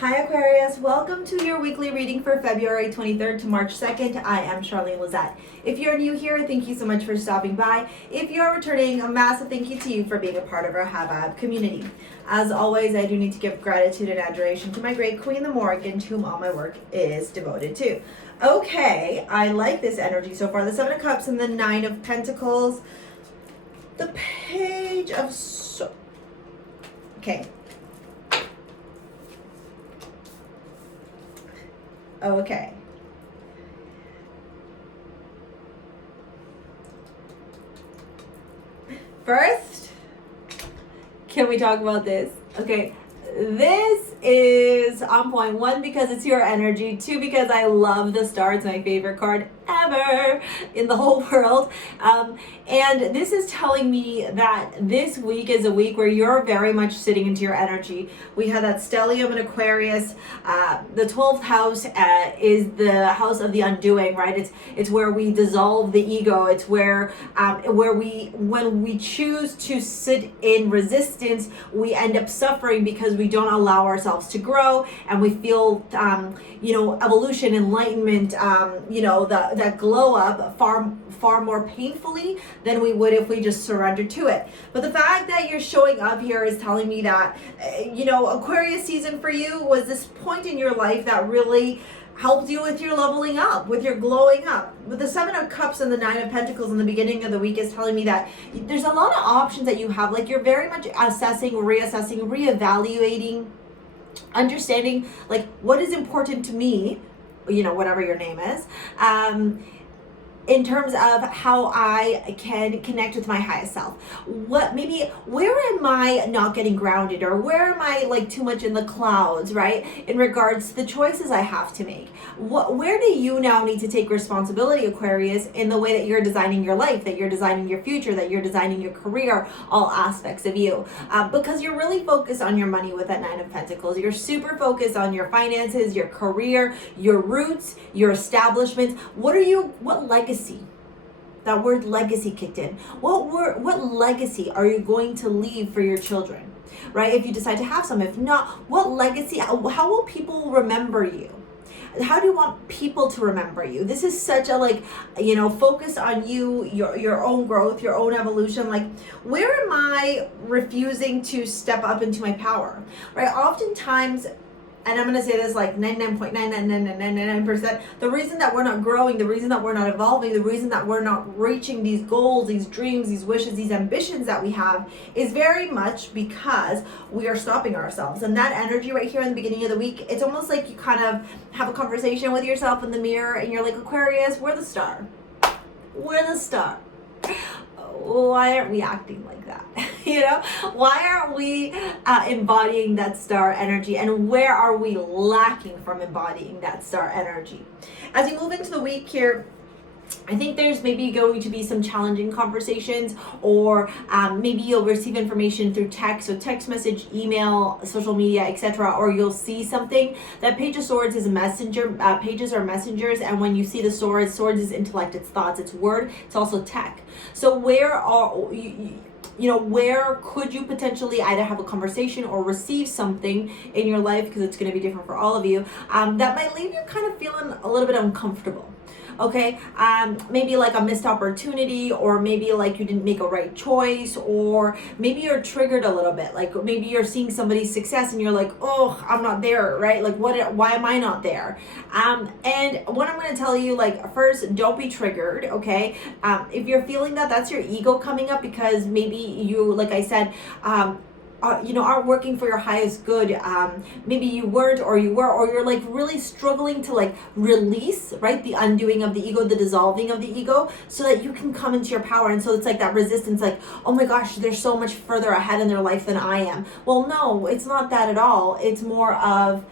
Hi Aquarius, welcome to your weekly reading for February 23rd to March 2nd. I am Charlene Lizette. If you're new here, thank you so much for stopping by. If you're returning, a massive thank you to you for being a part of our Habab community. As always, I do need to give gratitude and adoration to my great queen, the Morgan, to whom all my work is devoted to. Okay, I like this energy so far. The Seven of Cups and the Nine of Pentacles. The Page of Okay. Okay. First, can we talk about this? Okay. This is on point. One, because it's your energy. Two, because I love the star. It's my favorite card ever in the whole world. And this is telling me that this week is a week where you're very much sitting into your energy. We have that stellium in Aquarius. The 12th house is the house of the undoing, right? It's where we dissolve the ego. It's where when we choose to sit in resistance, we end up suffering because we don't allow ourselves to grow, and we feel evolution, enlightenment, that glow up far more painfully than we would if we just surrendered to it. But the fact that you're showing up here is telling me that Aquarius season for you was this point in your life that really helped you with your leveling up, with your glowing up. With the Seven of Cups and the Nine of Pentacles in the beginning of the week is telling me that there's a lot of options that you have. Like, you're very much assessing, reassessing, reevaluating, understanding like what is important to me, whatever your name is, in terms of how I can connect with my highest self. Where am I not getting grounded, or where am I like too much in the clouds, right? In regards to the choices I have to make. Where do you now need to take responsibility, Aquarius, in the way that you're designing your life, that you're designing your future, that you're designing your career, all aspects of you? Because you're really focused on your money with that Nine of Pentacles. You're super focused on your finances, your career, your roots, your establishments. What legacy? That word legacy kicked in. What legacy are you going to leave for your children, right? If you decide to have some. If not, what legacy, how will people remember you? How do you want people to remember you? This is such a focus on you, your own growth, your own evolution. Like, where am I refusing to step up into my power, right? Oftentimes, and I'm going to say this like 99.99999%, the reason that we're not growing, the reason that we're not evolving, the reason that we're not reaching these goals, these dreams, these wishes, these ambitions that we have is very much because we are stopping ourselves. And that energy right here in the beginning of the week, it's almost like you kind of have a conversation with yourself in the mirror and you're like, Aquarius, we're the star. We're the star. Why aren't we acting like that? Why aren't we embodying that star energy, and where are we lacking from embodying that star energy? As you move into the week here, I think there's maybe going to be some challenging conversations, or maybe you'll receive information through text, so text message, email, social media, etc., or you'll see something. That Page of Swords is a messenger. Pages are messengers, and when you see the swords is intellect, it's thoughts, it's word, it's also tech. So where could you potentially either have a conversation or receive something in your life, because it's going to be different for all of you, that might leave you kind of feeling a little bit uncomfortable? Okay, maybe like a missed opportunity, or maybe like you didn't make a right choice, or maybe you're triggered a little bit. Like, maybe you're seeing somebody's success and you're like, oh, I'm not there, right? Like, why am I not there? And what I'm going to tell you, like, first, don't be triggered, okay? If you're feeling that, that's your ego coming up, because maybe you, like I said, aren't working for your highest good. Maybe you weren't, or you were, or you're like really struggling to like release, right? The undoing of the ego, the dissolving of the ego, so that you can come into your power. And so it's like that resistance, like, oh my gosh, they're so much further ahead in their life than I am. Well, no, it's not that at all. It's more of,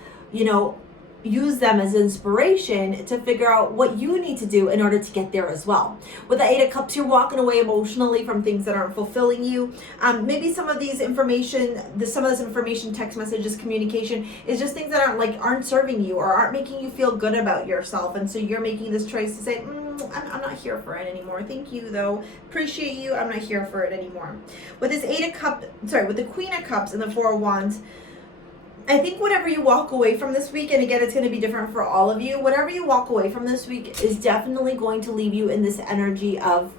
use them as inspiration to figure out what you need to do in order to get there as well. With the Eight of Cups, you're walking away emotionally from things that aren't fulfilling you. Maybe some of this information, text messages, communication, is just things that aren't serving you or aren't making you feel good about yourself. And so you're making this choice to say, I'm not here for it anymore. Thank you though. Appreciate you. I'm not here for it anymore. With this with the Queen of Cups and the Four of Wands, I think whatever you walk away from this week, and again, it's going to be different for all of you, whatever you walk away from this week is definitely going to leave you in this energy of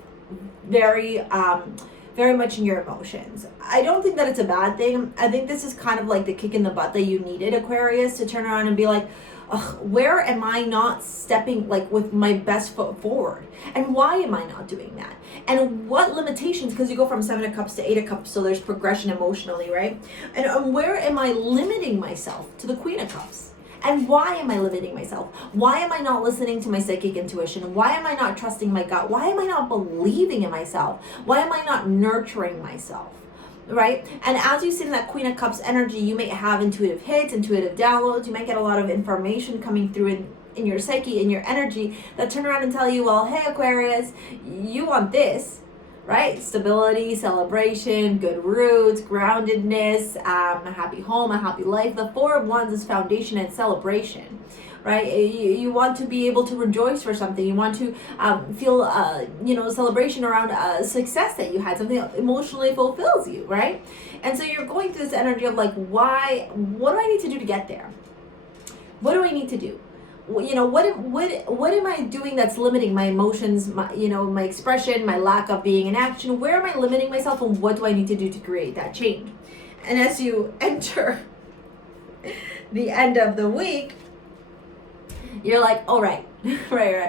very much in your emotions. I don't think that it's a bad thing. I think this is kind of like the kick in the butt that you needed, Aquarius, to turn around and be like, ugh, where am I not stepping like with my best foot forward? And why am I not doing that? And what limitations, because you go from 7 of Cups to 8 of Cups, so there's progression emotionally, right? And where am I limiting myself to the Queen of Cups? And why am I limiting myself? Why am I not listening to my psychic intuition? Why am I not trusting my gut? Why am I not believing in myself? Why am I not nurturing myself? Right? And as you sit in that Queen of Cups energy, you may have intuitive hits, intuitive downloads. You might get a lot of information coming through in your psyche, in your energy, that turn around and tell you, well, hey, Aquarius, you want this, right? Stability, celebration, good roots, groundedness, a happy home, a happy life. The Four of Wands is foundation and celebration, right? You want to be able to rejoice for something. You want to feel, celebration around success that you had, something that emotionally fulfills you, right? And so you're going through this energy of like, why? What do I need to do to get there? What do I need to do? You know, what am I doing that's limiting my emotions, my expression, my lack of being in action? Where am I limiting myself, and what do I need to do to create that change? And as you enter the end of the week, you're like, all right, right.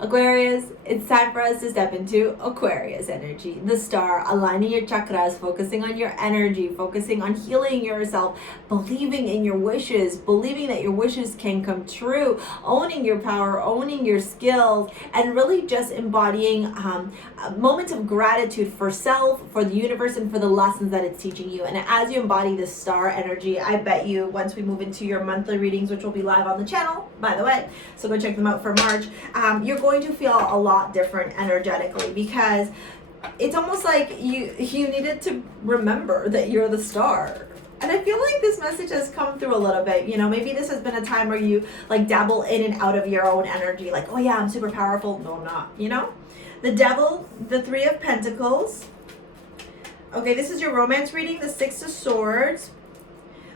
Aquarius, it's time for us to step into Aquarius energy, the star, aligning your chakras, focusing on your energy, focusing on healing yourself, believing in your wishes, believing that your wishes can come true, owning your power, owning your skills, and really just embodying moments of gratitude for self, for the universe, and for the lessons that it's teaching you. And as you embody this star energy, I bet you once we move into your monthly readings, which will be live on the channel, by the way, so go check them out for March, you're going to feel a lot different energetically, because it's almost like you needed to remember that you're the star. And I feel like this message has come through a little bit. You know, maybe this has been a time where you like dabble in and out of your own energy, like, oh yeah, I'm super powerful. No, I'm not, you know? The Devil, the Three of Pentacles. Okay, this is your romance reading, the Six of Swords.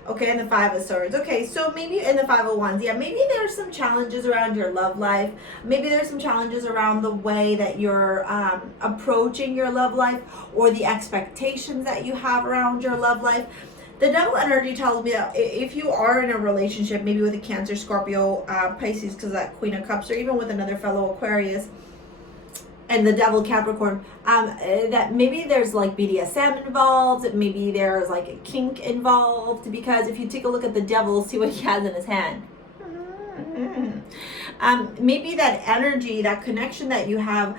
Okay, and the Five of Swords. Okay, so maybe in the Five of Wands, yeah, maybe there's some challenges around your love life. Maybe there's some challenges around the way that you're approaching your love life, or the expectations that you have around your love life. The Devil energy tells me that if you are in a relationship, maybe with a Cancer, Scorpio, Pisces, because that Queen of Cups, or even with another fellow Aquarius, and the Devil, Capricorn, that maybe there's like BDSM involved, maybe there's like a kink involved, because if you take a look at the Devil, see what he has in his hand. Maybe that energy, that connection that you have,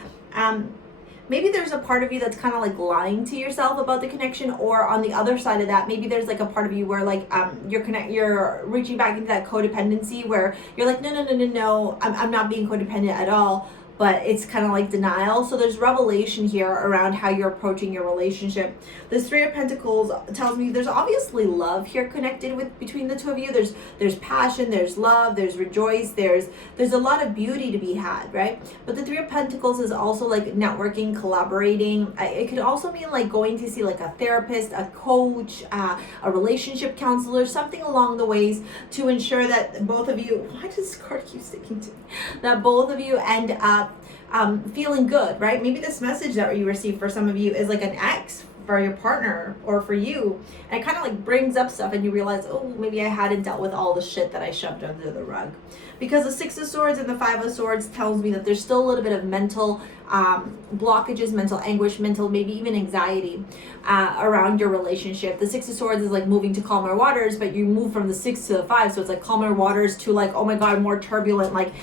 maybe there's a part of you that's kind of like lying to yourself about the connection, or on the other side of that, maybe there's like a part of you where like you're reaching back into that codependency, where you're like, no, I'm not being codependent at all. But it's kind of like denial. So there's revelation here around how you're approaching your relationship. This Three of Pentacles tells me there's obviously love here connected with between the two of you. There's passion, there's love, there's rejoice, there's a lot of beauty to be had, right? But the Three of Pentacles is also like networking, collaborating. It could also mean like going to see like a therapist, a coach, a relationship counselor, something along the ways, to ensure that both of you, why does this card keep sticking to me? That both of you end up feeling good, right? Maybe this message that you receive for some of you is like an ex for your partner or for you, and it kind of like brings up stuff, and you realize, oh, maybe I hadn't dealt with all the shit that I shoved under the rug. Because the Six of Swords and the Five of Swords tells me that there's still a little bit of mental blockages, mental anguish, mental maybe even anxiety around your relationship. The Six of Swords is like moving to calmer waters, but you move from the 6 to the 5, so it's like calmer waters to like, oh my god, more turbulent. Like,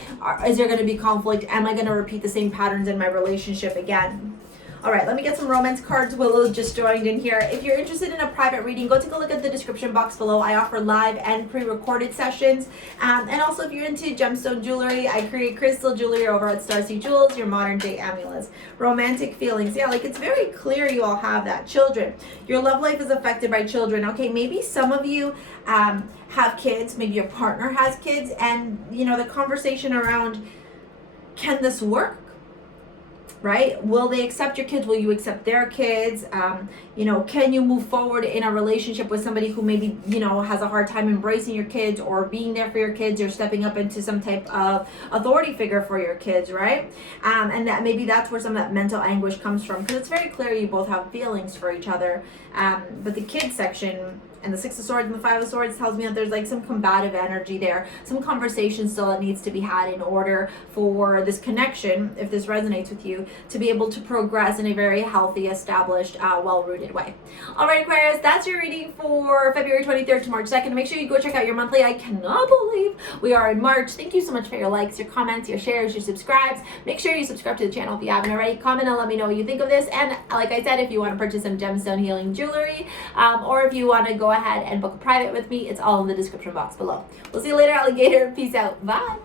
is there going to be conflict? Am I going to repeat the same patterns in my relationship again? All right, let me get some romance cards. Willow just joined in here. If you're interested in a private reading, go take a look at the description box below. I offer live and pre-recorded sessions. And also, if you're into gemstone jewelry, I create crystal jewelry over at STARSEA Jewels, your modern day amulets. Romantic feelings. Yeah, like it's very clear you all have that. Children. Your love life is affected by children. Okay, maybe some of you have kids. Maybe your partner has kids. And, you know, the conversation around, can this work? right? Will they accept your kids? Will you accept their kids? You know, can you move forward in a relationship with somebody who maybe, you know, has a hard time embracing your kids or being there for your kids, or stepping up into some type of authority figure for your kids, right? And that maybe that's where some of that mental anguish comes from, because it's very clear you both have feelings for each other. But the kids section and the Six of Swords and the Five of Swords tells me that there's like some combative energy there, some conversation still that needs to be had in order for this connection, if this resonates with you, to be able to progress in a very healthy, established, well-rooted way. All right, Aquarius, that's your reading for February 23rd to March 2nd. Make sure you go check out your monthly. I cannot believe we are in March. Thank you so much for your likes, your comments, your shares, your subscribes. Make sure you subscribe to the channel if you haven't already. Comment and let me know what you think of this. And like I said, if you want to purchase some gemstone healing jewelry, or if you want to go ahead and book a private with me, it's all in the description box below. We'll see you later, alligator. Peace out. Bye.